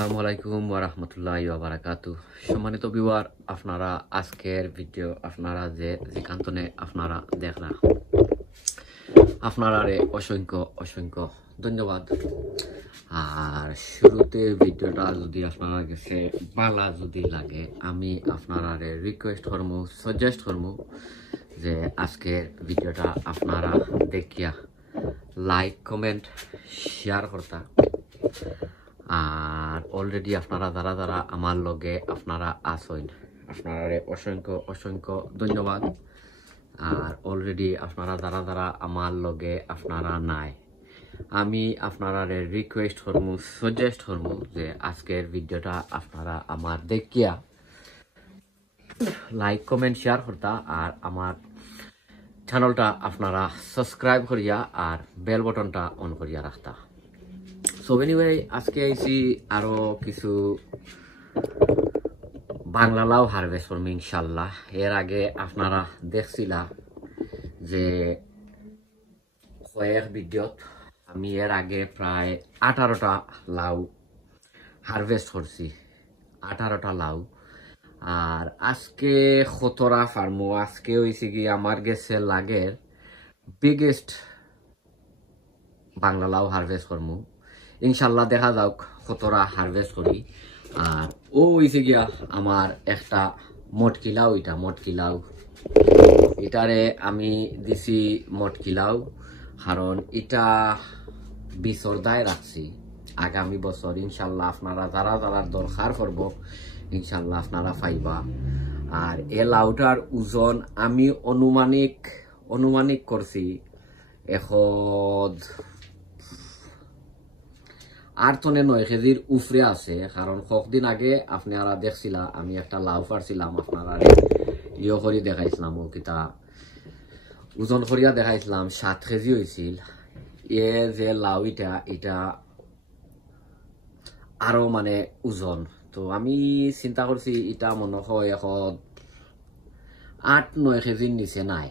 আসসালামু আলাইকুম ওয়া রাহমাতুল্লাহি ওয়া বারাকাতুহু। সম্মানিত ভিউয়ার, আপনারা আজকের ভিডিও আপনারা যেখানে আপনারা দেখরা আপনারা অসংখ্য ধন্যবাদ। আর শুরুতে ভিডিওটা যদি আপনার কাছে ভালো যদি লাগে, আমি আপনারা রিকোয়েস্ট করবো, সাজেস্ট করবো যে আজকের ভিডিওটা আপনারা দেখিয়া লাইক কমেন্ট শেয়ার করতা। আর অলরেডি আপনারা যারা আমার লগে আপনারা আসেন, আপনারা অসংখ্য ধন্যবাদ। আর অলরেডি আপনারা যারা আমার লগে আপনারা নাই, আমি আপনারা রিকোয়েস্ট করবো, সাজেস্ট করবো যে আজকের ভিডিওটা আপনারা আমার দেখিয়া লাইক কমেন্ট শেয়ার করতা আর আমার চ্যানেলটা আপনারা সাবস্ক্রাইব করিয়া আর বেল বটনটা অন করিয়া রাখতা। সো এনিওয়ে, আজকে আইছি আরো কিছু বাংলা লাউ হারভেস্ট করবো ইনশাল্লাহ। এর আগে আপনারা দেখছিলা যে কয়েক ভিডিওত আমি এর আগে প্রায় 18টা লাউ হারভেস্ট করছি, 18টা লাউ। আর আজকে 17টা ফার্মো, আজকে হয়েছে কি আমার গেছে লাগের বিগেস্ট বাংলা লাউ হারভেস্ট করবো ইনশাল্লাহ। দেখা যাক 17টা হারভেস্ট করি। আর ও হয়েছে গিয়া আমার একটা মটকি লাউ, এটা মটকি লাউ, এটারে আমি দিছি মটকি লাউ কারণ এটা বিচর দায় রাখছি আগামী বছর ইনশাল্লাহ। আপনারা যারা দরকার করব ইনশাল্লাহ আপনারা পাইবা। আর এ লাউটার ওজন আমি অনুমানিক করছি 8 টনে 9 কেজির উপরে আছে। কারণ কয়েকদিন আগে আপনারা দেখছিলা আমি একটা লাউ পারছিলাম, আপনারা ইয়ে করে দেখাইছিলাম, ও কিতা ওজন করিয়া দেখাইছিলাম 7 কেজি হয়েছিল। এ যে লাউ এটা আরো মানে ওজন, তো আমি চিন্তা করছি এটা মনে হয় 8-9 কেজির নিচে নাই।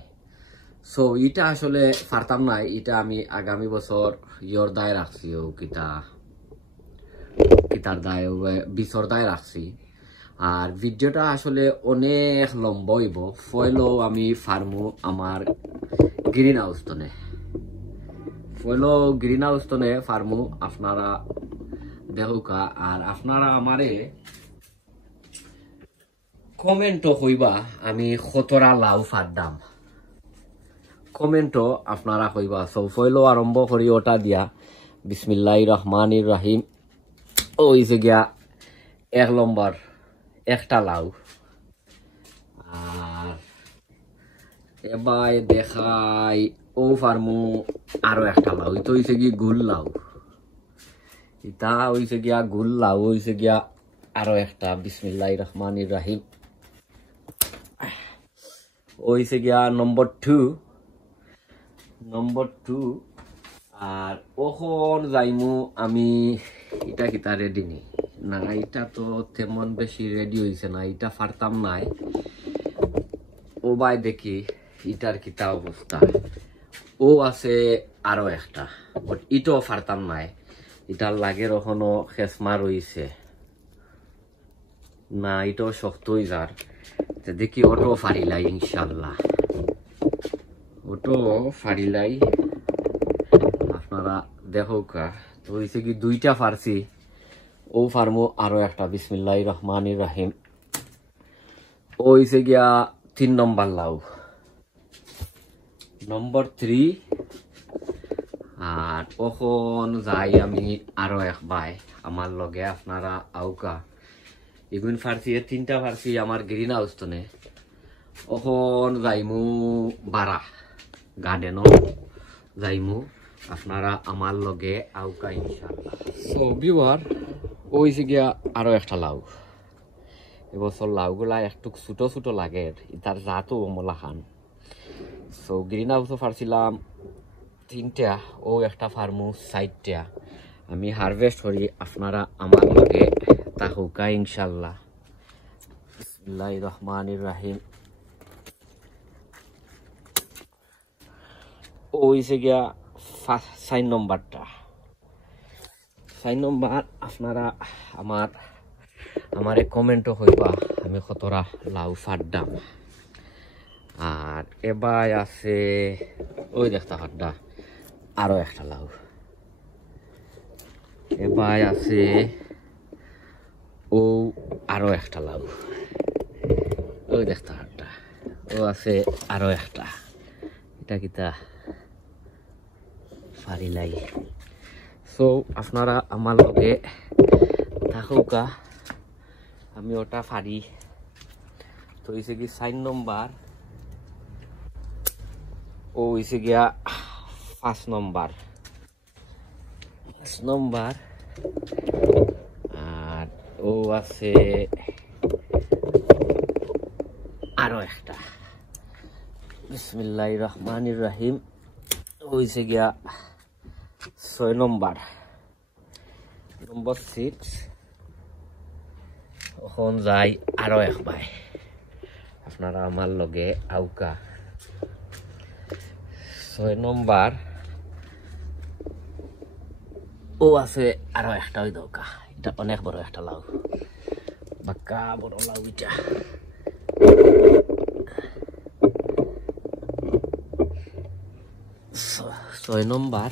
সো এটা আসলে পারতাম নাই, এটা আমি আগামী বছর ইয়র দায় রাখছি, ও কিতার দায় বিচর দায় রাখছি। আর ভিডিওটা আসলে অনেক লম্বা হইব। ফয়লো আমি ফার্মু আমার গ্রিন হাউস তনে ফার্মু আপনারা দেখুকা। আর আপনারা আমারে কমেন্টও কইবা আমি 17টা লাউ ফারদাম, কমেন্টও আপনারা কইবা। সো ফয়লো আরম্ভ করি ওটা দিয়া। বিসমিল্লাহির রহমানির রহিম। ওইছে গিয়া 1 নম্বর একটা লাউ। আর এবার দেখাই ও ফার্মু আরো একটা লাউ, এটা হইছে গিয়ে গুল লাউ, এটা হইছে গিয়া গুল লাউ, হইছে গিয়া আরো একটা। বিসমিল্লাহির রহমানির রহিম। হইছে গিয়া নম্বর 2। আর ওখন যাইমু আমি এটা কিতা রেডি নি না, এটা তো তেমন বেশি রেডি হয়েছে না, এটা পারতাম নাই। ও ভাই দেখি এটার কিতা অবস্থা। ও আছে আরো একটা, বাট এটাও পারতাম নাই, এটার লাগের ওখানো খেসমা রয়েছে না, এটাও শক্ত হয়ে যার। দেখি ওটাও ফারিলাই ইনশাল্লাহ, ওটাও ফারিলাই আপনারা দেখোকা। তো হয়েছে কি 2টা ফারছি, ও ফার্মো আরো একটা। বিসমিল্লাহির রহমানির রহিম। ও হয়েছে গিয়া 3 নম্বর লাউ, নম্বর 3। আর ওখন যাই আমি আরো এক ভাই আমার লগে আপনারা আউকা। এগুন ফারছি 3টা ফারছি আমার গ্রিন হাউস তনে। ওখন যাইমু বারা গার্ডেনও যাইমু, আপনারা আমার লগে আউকা ইনশাল্লাহ। সো ভিউয়ার, ওইছে গিয়া আরো একটা লাউ। এবছর লাউগুলা একটু ছোট লাগে, তার জাতও মলা খান। সো গ্রিন হাউসও ফারছিলাম 3টা, ও একটা ফার্মু 4টা। আমি হারভেস্ট করি, আপনারা আমার লগে তাহুকা ইনশাল্লাহ। বিসমিল্লাহির রহমানির রহিম। ও হইছে গিয়া 4 নম্বরটা। 4 নম্বর আপনারা আমারে কমেন্টও হইবা আমি কতরা লাউ ফাড্ডাম। আর এবার আছে ওই দেখতা ফাড্ডা আরো একটা লাউ। এবার আছে ও আরো একটা লাউ, ওই দেখতা ফাড্ডা ও আছে আরো একটা। এটা কিতা ফারিলাই। সো আপনারা আমার লগে থাকুকা, আমি ওটা ফারি। তো হইছে কি 4 নম্বর, ও হইছে গিয়া 5 নম্বর আর ও আছে আরো একটা। বিসমিল্লাহির রহমানির রহিম। হইছে গিয়া 6 নম্বর 6। এখন যাই আরো একবার, আপনারা আমার লগে আউকা। 6 নম্বর ও আছে আরো একটা, ওই দৌকা। এটা অনেক বড় একটা লাউ, বাক্কা বড় লাউ এটা। 6 নম্বর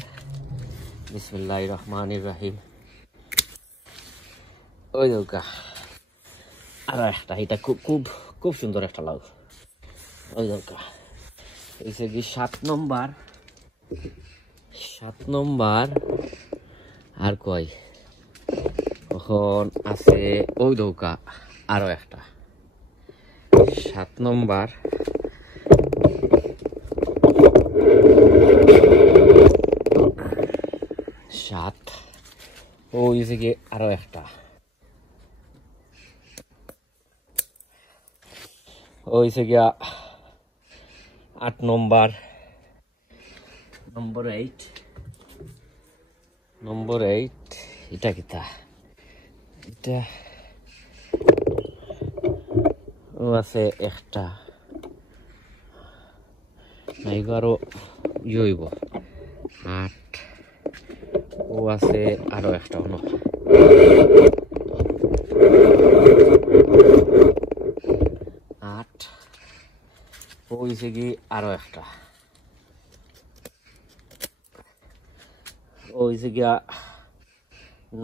বিসমিল্লাহির রহমানির রহিম। ওই দৌকা আরো একটা, এটা খুব খুব সুন্দর একটা লাউ, ওই দৌকা। এসে কি 7 নম্বর আর কয় এখন আছে ওই দৌকা আরো একটা। 7 নম্বর ও হইছে কি আরো একটা। ও হইছে গিয়া 8 নম্বর 8। এটা কিতা, এটা ও আছে একটা, নাইগো আরো হইব 8। ও আছে আরো একটা অন্য 8। ও হইছে কি আরো একটা, ও হইছে গিয়া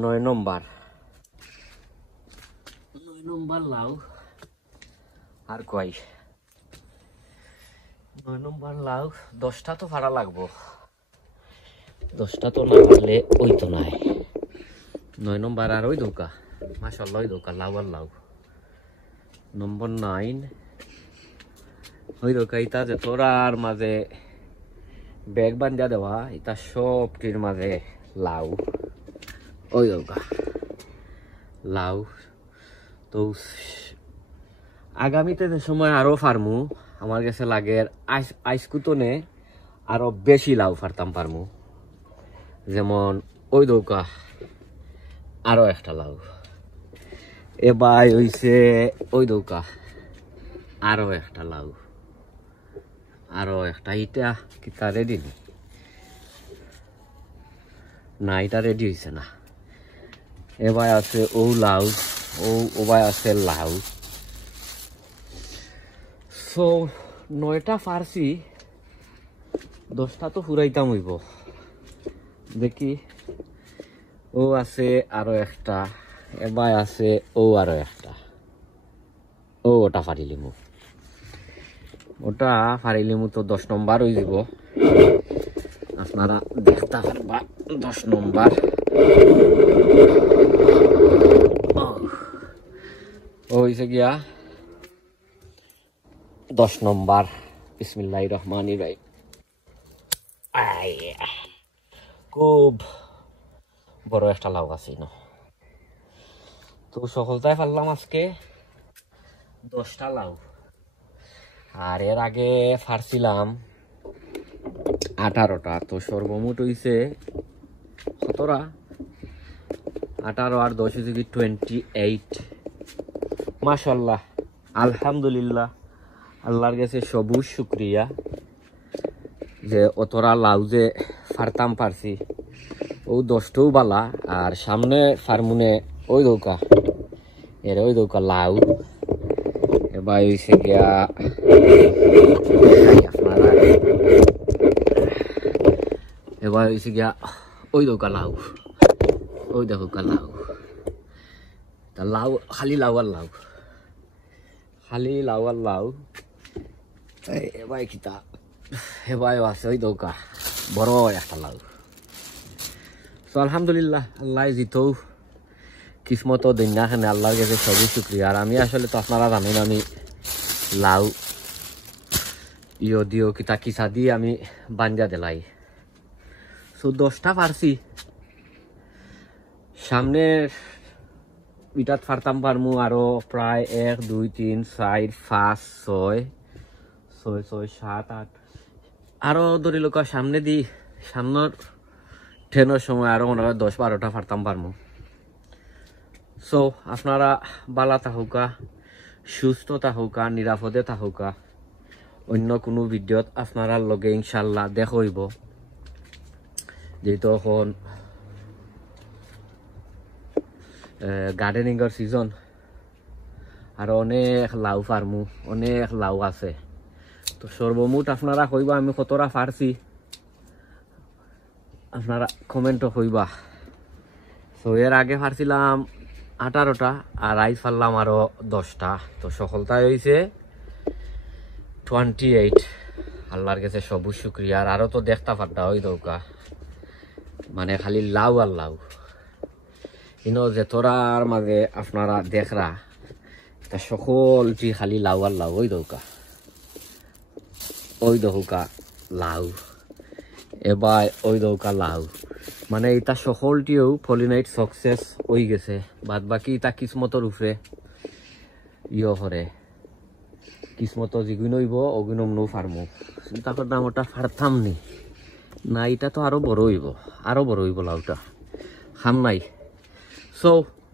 9 নম্বর লাউ। আর কয় 9 নম্বর লাউ। 10টা তো ভাড়া লাগবো, 10টা তো না পারলে ওই তো নাই। 9 নম্বর আর ওই দৌকা, মাশাআল্লাহ ওই দৌকা লাউ আর লাউ। নম্বর 9 ওই দৌকা। ইটা যে তোরার মাঝে ব্যাগ বান্ধা দেওয়া, এটা সবটির মাঝে লাউ, ওই দৌকা লাউ। তো আগামীতে যে সময় আরো ফার্মু, আমার কাছে লাগে আইসকুতনে আরো বেশি লাউ ফারতাম পারমু। যেমন ওই দৌকা আরো একটা লাউ। এবার হইছে ওই দৌকা আরো একটা লাউ, আরো একটা। এটা কিতা রেডি না, এটা রেডি হইছে না। এবার আছে ও লাউ, ওবার আছে লাউ। সো 9টা ফার্সি, 10টা তো ফুরাইতাম হইব। দেখি ও আছে আরো একটা, এবার আছে ও আরো একটা। ওটা ফারিলিমু, ওটা ফারিলিমু তো 10 নম্বর হয়ে যাব। আপনারা দেখতে পারবা 10 নম্বর। ও হইছে গিয়া 10 নম্বর। বিসমিল্লাহির রহমানির রহিম। খুব বড় একটা লাউ আছে না। তো সফলতায় পারলাম আজকে 10টা লাউ। আর এর আগে ফারছিলাম 18টা। তো সর্বমোট হইছে 17। 18 আর 10 হইছে 28। মাশাআল্লাহ, আলহামদুলিল্লাহ, আল্লাহর কাছে সবুজ শুকরিয়া যে অতরা লাউ যে ফারতাম পারছি। ও ও 10টাও বালা আর সামনে ফার্মুনে ওই দৌকা এর ওই দৌকা লাউ এবার হইছে গিয়া আপনারা এবার হইছে গিয়া ওই দৌকা লাউ ওই দেখো লাউ তা লাউ খালি লাউ আর লাউ খালি লাউ আর লাউ এবার কিতা এবার আছে ওই দৌকা বড় একটা লাউ। তো আলহামদুলিল্লাহ আল্লাহ জিতও কিসমত দুনিয়াখানে আল্লাহর কাছে সবই শুক্রিয়া। আর আমি আসলে তো আপনারা জানেন আমি লাউ দিও কিতা কিসা দিয়ে আমি বাঞ্জা দিলাই। সো 10টা পারছি সামনে ইটাত ফারতাম পারমু আরো প্রায় 1 2 3 4 5 6 7 8 আরো ধরি লোক সামনে দি সামনের ট্রেনের সময় আরো মনে হয় 10-12টা ফারতাম পারমু। সো আপনারা বালা থাকুকা সুস্থ থাকুকা নিরাপদে থাকুকা অন্য কোনো ভিডিওত আপনারা লগে ইনশাল্লাহ দেখা হইব। যেহেতু এখন গার্ডেনিংয়ের সিজন আর অনেক লাউ ফার্মু অনেক লাউ আছে। তো সর্বমোট আপনারা কইবা আমি কতটা পারছি আপনারা কমেন্টও কইবা। তো এর আগে পারছিলাম 18টা আর আইজ পারলাম আরো 10টা। তো সফলতায় হয়েছে 28। আল্লাহর কাছে সবুজ শুক্রিয়া। আর আরো তো দেখতা পারতা ওই দৌকা মানে খালি লাউ আর লাউ ইনো যে তোরার মাঝে আপনারা দেখরা তা সকলটি খালি লাউ আর লাউ ওই দৌকা লাউ এবার ওই দৌকা লাউ মানে এটা সকলটিও পলিনাইট সাকসেস হয়ে গেছে। বাদ বাকি এটা কিসমতর উপরে করে কিসমত যেগুলো হইব ওগুলো নো ফার্মো চিন্তা করতাম ওটা ফারতাম নি না এটা তো আরো বড় হইব লাউটা খাম নাই। সো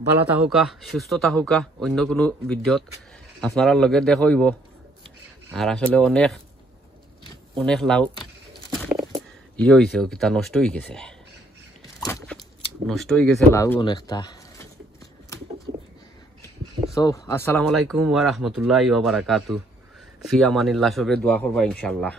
ভালো থাকুকা সুস্থ থাকুকা অন্য কোনো ভিডিওত আপনার লগে দেখা হইব। আর আসলে অনেক লাউ হয়েছে কিতা নষ্ট হয়ে গেছে লাউ অনেকটা। সো আসসালামু আলাইকুম ওয়া রাহমাতুল্লাহি ওয়া বারাকাতুহু। ফি আমানিল্লাহ, সবে দোয়া করবা ইনশাআল্লাহ।